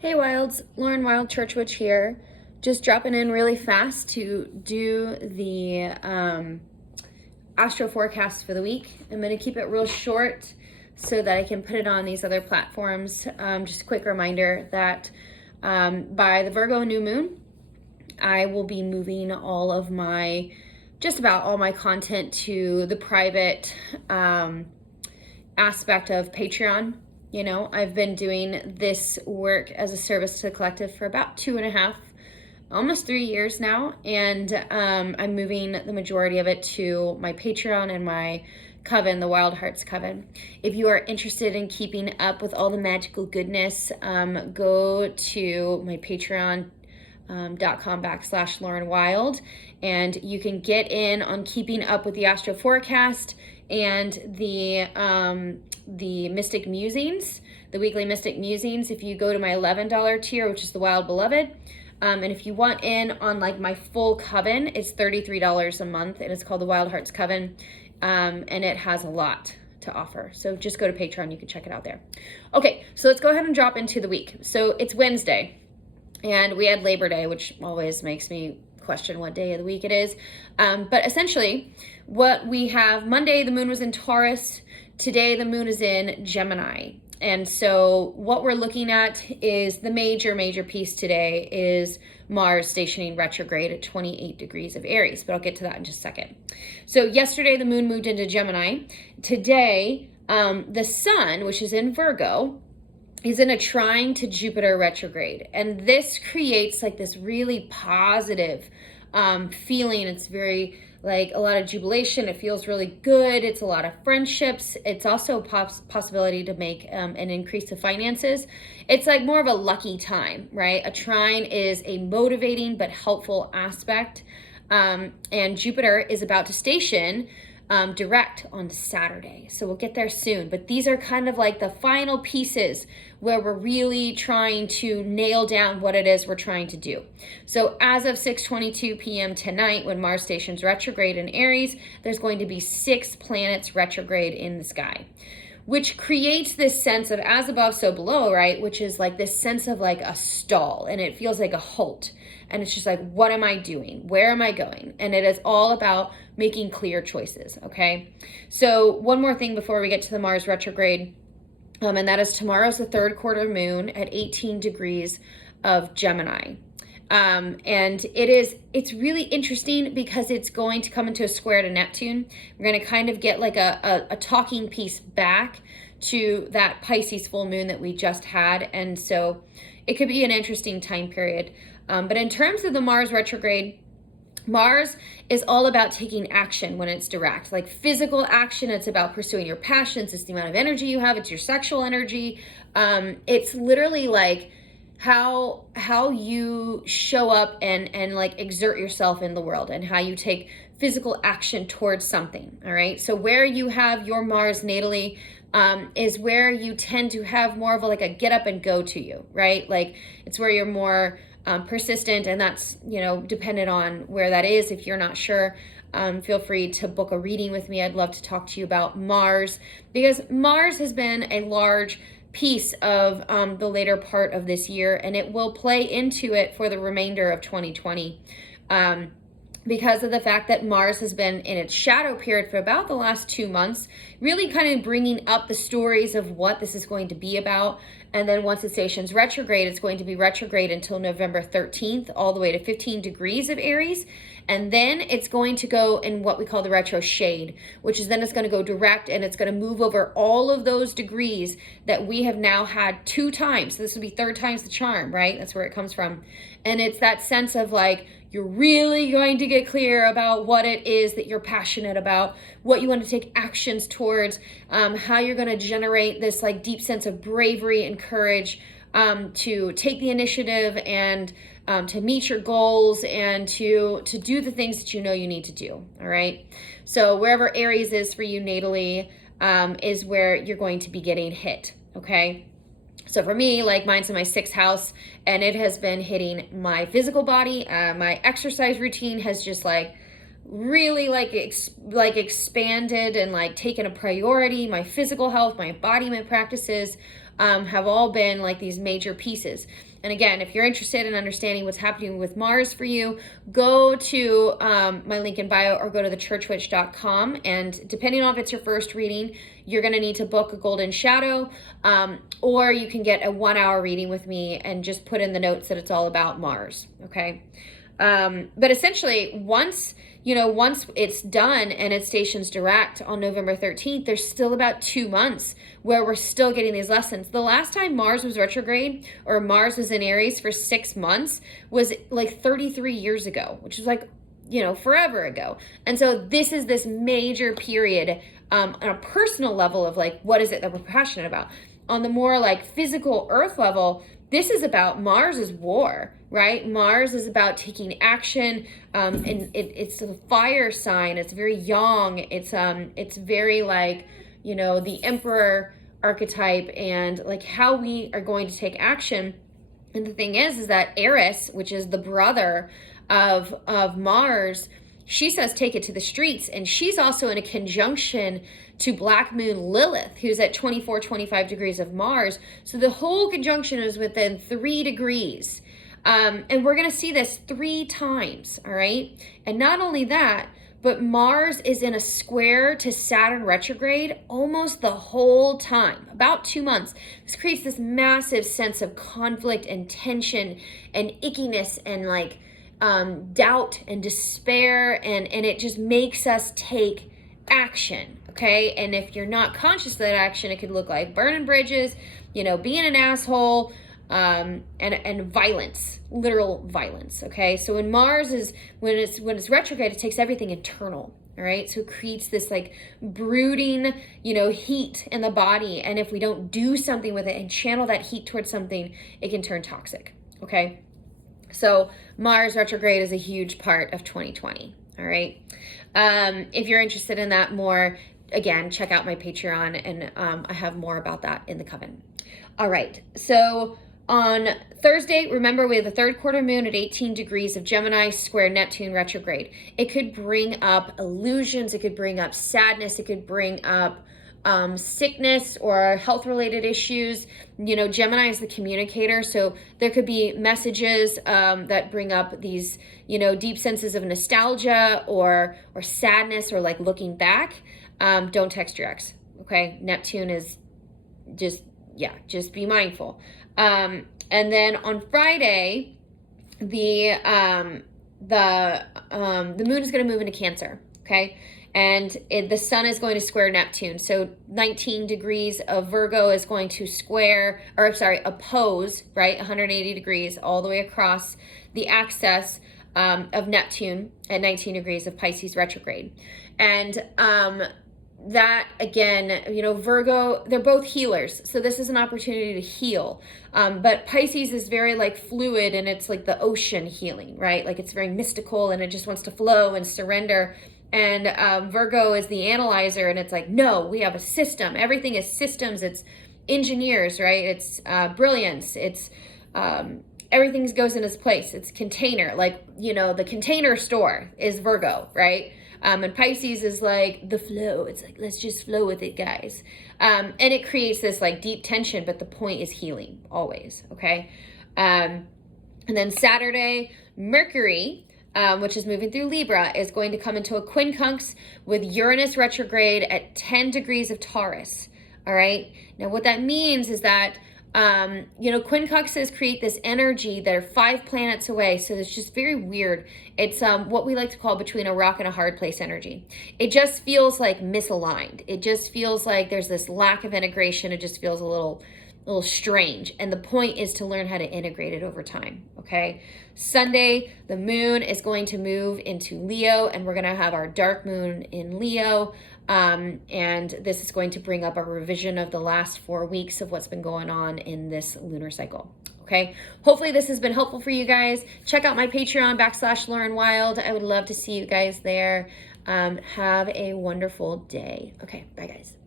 Hey Wilds, Lauren Wild Churchwitch here. Just dropping in really fast to do the Astroforecast for the week. I'm going to keep it real short so that I can put it on these other platforms. Just a quick reminder that by the Virgo new moon, I will be moving just about all my content to the private aspect of Patreon. You know, I've been doing this work as a service to the collective for about 2.5, almost 3 years now. And I'm moving the majority of it to my Patreon and my coven, the Wild Hearts Coven. If you are interested in keeping up with all the magical goodness, go to my patreon.com/Lauren Wild, and you can get in on keeping up with the Astro Forecast and the Mystic Musings, the weekly Mystic Musings. If you go to my $11 tier, which is the Wild Beloved, and if you want in on like my full coven, it's $33 a month, and it's called the Wild Hearts Coven, and it has a lot to offer. So just go to Patreon, you can check it out there. Okay, so let's go ahead and drop into the week. So it's Wednesday, and we had Labor Day, which always makes me question what day of the week it is. But essentially, what we have, Monday, the moon was in Taurus. Today, the moon is in Gemini. And so what we're looking at is the major piece today is Mars stationing retrograde at 28 degrees of Aries. But I'll get to that in just a second. So yesterday, the moon moved into Gemini. Today, the sun, which is in Virgo, is in a trine to Jupiter retrograde. And this creates like this really positive feeling. It's very like a lot of jubilation. It feels really good. It's a lot of friendships. It's also a possibility to make an increase of finances. It's like more of a lucky time, right? A trine is a motivating but helpful aspect. And Jupiter is about to station direct on Saturday. So we'll get there soon. But these are kind of like the final pieces where we're really trying to nail down what it is we're trying to do. So as of 6:22 p.m. tonight, when Mars stations retrograde in Aries, there's going to be 6 planets retrograde in the sky, which creates this sense of as above, so below, right? Which is like this sense of like a stall, and it feels like a halt. And it's just like, what am I doing? Where am I going? And it is all about making clear choices, okay? So one more thing before we get to the Mars retrograde, and that is tomorrow's the third quarter moon at 18 degrees of Gemini. And it's really interesting because it's going to come into a square to Neptune. We're going to kind of get like a talking piece back to that Pisces full moon that we just had. And so it could be an interesting time period. But in terms of the Mars retrograde, Mars is all about taking action when it's direct, like physical action. It's about pursuing your passions. It's the amount of energy you have. It's your sexual energy. It's literally like how you show up and like exert yourself in the world, and how you take physical action towards something. All right. So where you have your Mars natally is where you tend to have more of like a get up and go to you, right? Like it's where you're more persistent, and that's, you know, dependent on where that is. If you're not sure, feel free to book a reading with me. I'd love to talk to you about Mars, because Mars has been a large piece of the later part of this year, and it will play into it for the remainder of 2020. Because of the fact that Mars has been in its shadow period for about the last 2 months, really kind of bringing up the stories of what this is going to be about. And then once it stations retrograde, it's going to be retrograde until November 13th, all the way to 15 degrees of Aries. And then it's going to go in what we call the retro shade, which is then it's going to go direct, and it's going to move over all of those degrees that we have now had 2 times. So this will be 3rd time's the charm, right? That's where it comes from. And it's that sense of like, you're really going to get clear about what it is that you're passionate about, what you want to take actions towards, how you're going to generate this like deep sense of bravery and courage to take the initiative and to meet your goals and to do the things that you know you need to do. All right. So wherever Aries is for you natally is where you're going to be getting hit. Okay. So for me, like mine's in my 6th house, and it has been hitting my physical body. My exercise routine has just like really like expanded and like taken a priority. My physical health, my embodiment practices, have all been like these major pieces. And again, if you're interested in understanding what's happening with Mars for you, go to my link in bio or go to thechurchwitch.com. And depending on if it's your first reading, you're going to need to book a golden shadow, or you can get a 1-hour reading with me and just put in the notes that it's all about Mars. Okay. But essentially, once it's done and it stations direct on November 13th, there's still about 2 months where we're still getting these lessons. The last time Mars was retrograde or Mars was in Aries for 6 months was like 33 years ago, which is like, forever ago. And so this is this major period on a personal level of like, what is it that we're passionate about? On the more like physical earth level, this is about Mars's war, right? Mars is about taking action, and it's a fire sign. It's very young. It's very like, the emperor archetype and like how we are going to take action. And the thing is that Eris, which is the brother of Mars, she says take it to the streets, and she's also in a conjunction to Black Moon Lilith, who's at 25 degrees of Mars. So the whole conjunction is within 3 degrees. And we're going to see this 3 times, all right? And not only that, but Mars is in a square to Saturn retrograde almost the whole time, about 2 months. This creates this massive sense of conflict and tension and ickiness and like doubt and despair, and it just makes us take action, okay? And if you're not conscious of that action, it could look like burning bridges, being an asshole, and violence, literal violence, okay? So when Mars is, when it's retrograde, it takes everything internal, all right? So it creates this like brooding, heat in the body, and if we don't do something with it and channel that heat towards something, it can turn toxic, okay? So Mars retrograde is a huge part of 2020, all right? If you're interested in that more, again, check out my Patreon, and I have more about that in the Coven. All right, so on Thursday, remember we have the third quarter moon at 18 degrees of Gemini square Neptune retrograde. It could bring up illusions, it could bring up sadness, it could bring up sickness or health-related issues. Gemini is the communicator, so there could be messages that bring up these, deep senses of nostalgia or sadness or like looking back. Don't text your ex, okay? Neptune is just be mindful. And then on Friday, the moon is going to move into Cancer, okay? And the sun is going to square Neptune. So 19 degrees of Virgo is going to oppose, right? 180 degrees all the way across the axis of Neptune at 19 degrees of Pisces retrograde. And that again, Virgo, they're both healers. So this is an opportunity to heal. But Pisces is very like fluid, and it's like the ocean healing, right? Like it's very mystical and it just wants to flow and surrender. And Virgo is the analyzer, and it's like, no, we have a system. Everything is systems. It's engineers, right? It's brilliance. It's everything goes in its place. It's container, like, the container store is Virgo, right? And Pisces is like the flow. It's like, let's just flow with it, guys. And it creates this like deep tension, but the point is healing always, okay? And then Saturday, Mercury, which is moving through Libra, is going to come into a quincunx with Uranus retrograde at 10 degrees of Taurus, all right? Now, what that means is that, quincunxes create this energy that are 5 planets away, so it's just very weird. It's what we like to call between a rock and a hard place energy. It just feels like misaligned. It just feels like there's this lack of integration. It just feels a little strange. And the point is to learn how to integrate it over time, okay? Sunday, the moon is going to move into Leo, and we're going to have our dark moon in Leo. And this is going to bring up a revision of the last 4 weeks of what's been going on in this lunar cycle. Okay. Hopefully this has been helpful for you guys. Check out my Patreon /Lauren Wild. I would love to see you guys there. Have a wonderful day. Okay. Bye guys.